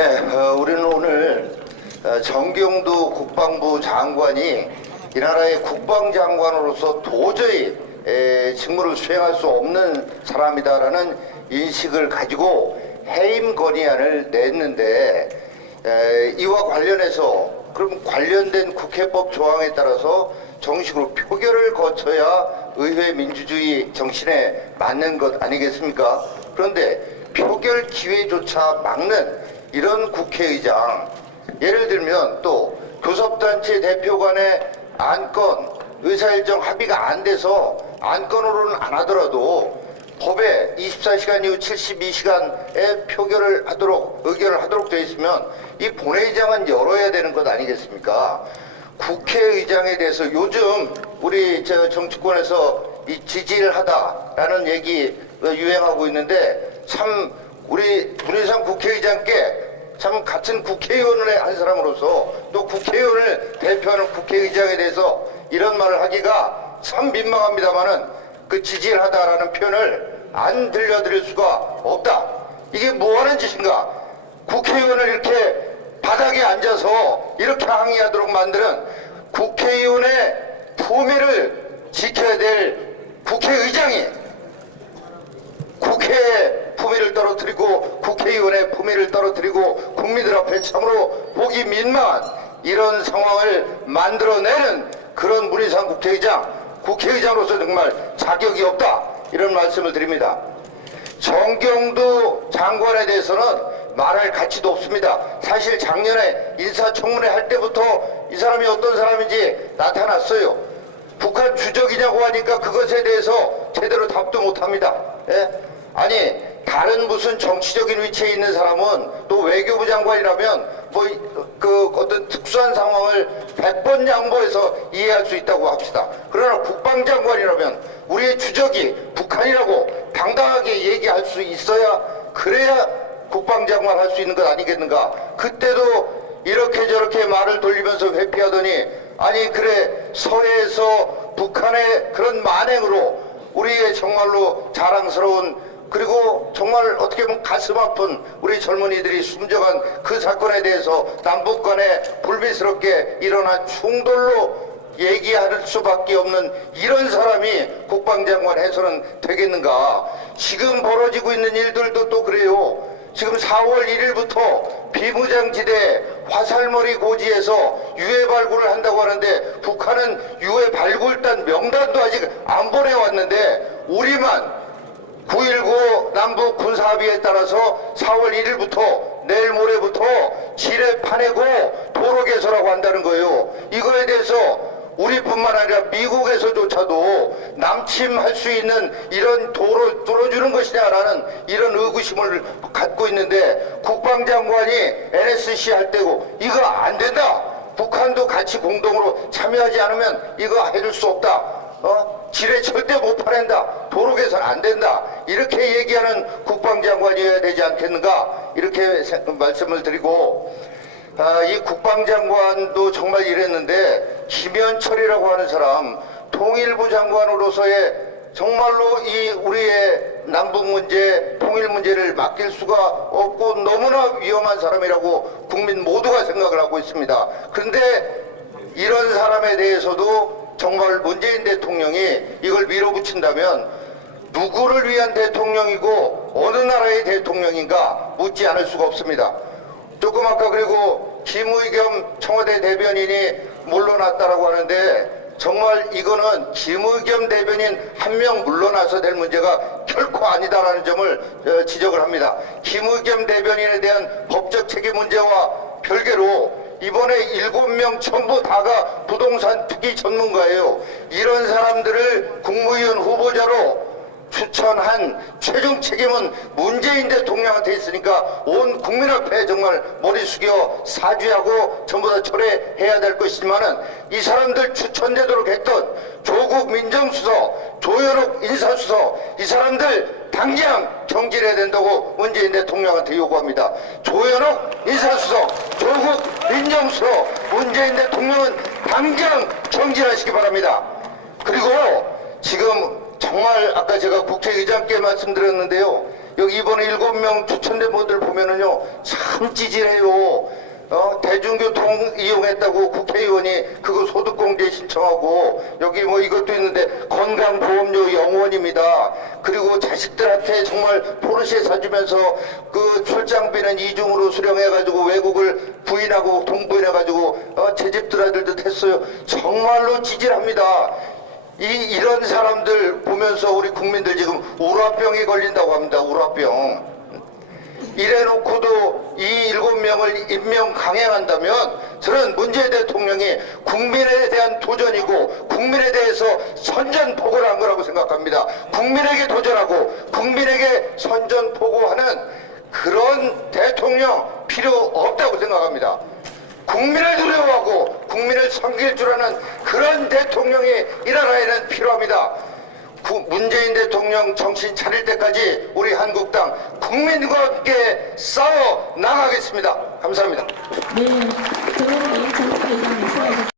네, 우리는 오늘 정경두 국방부 장관이 이 나라의 국방장관으로서 도저히 직무를 수행할 수 없는 사람이다라는 인식을 가지고 해임 건의안을 냈는데, 이와 관련해서 그럼 관련된 국회법 조항에 따라서 정식으로 표결을 거쳐야 의회 민주주의 정신에 맞는 것 아니겠습니까? 그런데 표결 기회조차 막는 이런 국회의장, 예를 들면 또 교섭단체 대표 간의 안건 의사일정 합의가 안 돼서 안건으로는 안 하더라도 법에 24시간 이후 72시간에 표결을 하도록, 의결을 하도록 되어 있으면 이 본회의장은 열어야 되는 것 아니겠습니까? 국회의장에 대해서 요즘 우리 정치권에서 이 지질하다라는 얘기 유행하고 있는데, 참 우리 문희상 국회의장께 참 같은 국회의원을 한 사람으로서 또 국회의원을 대표하는 국회의장에 대해서 이런 말을 하기가 참 민망합니다만은, 그 지질하다라는 표현을 안 들려드릴 수가 없다. 이게 뭐하는 짓인가? 국회의원을 이렇게 바닥에 앉아서 이렇게 항의하도록 만드는 국회의원의 품위를 지켜야 될 국회의장이 국회의 품위를 떨어뜨리고 국회의원의 품위를 떨어뜨리고 국민들 앞에 참으로 보기 민망한 이런 상황을 만들어내는 그런 문희상 국회의장으로서 정말 자격이 없다, 이런 말씀을 드립니다. 정경두 장관에 대해서는 말할 가치도 없습니다. 사실 작년에 인사청문회 할 때부터 이 사람이 어떤 사람인지 나타났어요. 북한 주적이냐고 하니까 그것에 대해서 제대로 답도 못합니다. 예? 아니, 다른 무슨 정치적인 위치에 있는 사람은 또 외교부 장관이라면 그 어떤 특수한 상황을 100번 양보해서 이해할 수 있다고 합시다. 그러나 국방장관이라면 우리의 주적이 북한이라고 당당하게 얘기할 수 있어야, 그래야 국방장관 할 수 있는 것 아니겠는가? 그때도 이렇게 저렇게 말을 돌리면서 회피하더니, 아니 그래, 서해에서 북한의 그런 만행으로 우리의 정말로 자랑스러운, 그리고 정말 어떻게 보면 가슴 아픈 우리 젊은이들이 숨져간 그 사건에 대해서 남북 간에 불미스럽게 일어난 충돌로 얘기할 수밖에 없는 이런 사람이 국방장관 해서는 되겠는가? 지금 벌어지고 있는 일들도 또 그래요. 지금 4월 1일부터 비무장지대 화살머리 고지에서 유해 발굴을 한다고 하는데, 북한은 유해 발굴단 명단도 아직 안 보내왔는데 우리만 9.19 남북 군사합의에 따라서 4월 1일부터 내일 모레부터 지뢰 파내고 도로 개설하고 한다는 거예요. 이거에 대해서 우리뿐만 아니라 미국에서조차도 남침할 수 있는 이런 도로 뚫어주는 것이냐라는 이런 의구심을 갖고 있는데, 국방장관이 NSC 할 때고 이거 안 된다, 북한도 같이 공동으로 참여하지 않으면 이거 해줄 수 없다, 지뢰 절대 못 파낸다, 도로 개선 안 된다, 이렇게 얘기하는 국방장관이어야 되지 않겠는가, 이렇게 말씀을 드리고, 이 국방장관도 정말 이랬는데, 김현철이라고 하는 사람, 통일부 장관으로서의 정말로 이 우리의 남북 문제, 통일 문제를 맡길 수가 없고 너무나 위험한 사람이라고 국민 모두가 생각을 하고 있습니다. 그런데 이런 사람에 대해서도 정말 문재인 대통령이 이걸 밀어붙인다면 누구를 위한 대통령이고 어느 나라의 대통령인가 묻지 않을 수가 없습니다. 조금 아까 그리고 김의겸 청와대 대변인이 물러났다라고 하는데, 정말 이거는 김의겸 대변인 한 명 물러나서 될 문제가 결코 아니다라는 점을 지적을 합니다. 김의겸 대변인에 대한 법적 책임 문제와 별개로 이번에 7명 전부 다가 부동산 투기 전문가예요. 이런 사람들을 국무위원 후보자로 추천한 최종 책임은 문재인 대통령한테 있으니까 온 국민 앞에 정말 머리 숙여 사죄하고 전부 다 철회해야 될 것이지만은, 이 사람들 추천되도록 했던 조국 민정수석, 조현옥 인사수석, 이 사람들 당장 경질해야 된다고 문재인 대통령한테 요구합니다. 조현옥 인사수석, 조국 민정수석, 문재인 대통령은 당장 경질하시기 바랍니다. 그리고 지금 정말 아까 제가 국회의장께 말씀드렸는데요. 여기 이번에 7명 추천된 분들 보면은요, 참 찌질해요. 대중교통 이용했다고 국회의원이 그거 소득공제 신청하고, 여기 뭐 이것도 있는데 건강보험료 0원입니다. 그리고 자식들한테 정말 포르쉐 사주면서 그 출장비는 이중으로 수령해가지고 외국을 부인하고 동부인해가지고 제 집들 아들도 했어요. 정말로 찌질합니다. 이런 사람들 보면서 우리 국민들 지금 우라병이 걸린다고 합니다. 우라병. 이래놓고도 이 7명을 임명 강행한다면 저는 문재인 대통령이 국민에 대한 도전이고 국민에 대해서 선전포고를 한 거라고 생각합니다. 국민에게 도전하고 국민에게 선전포고하는 그런 대통령 필요 없다고 생각합니다. 국민을 두려워하고 국민을 섬길 줄 아는 그런 대통령이 이 나라에는 필요합니다. 문재인 대통령 정신 차릴 때까지 우리 한국당 국민과 함께 싸워 나가겠습니다. 감사합니다. 네.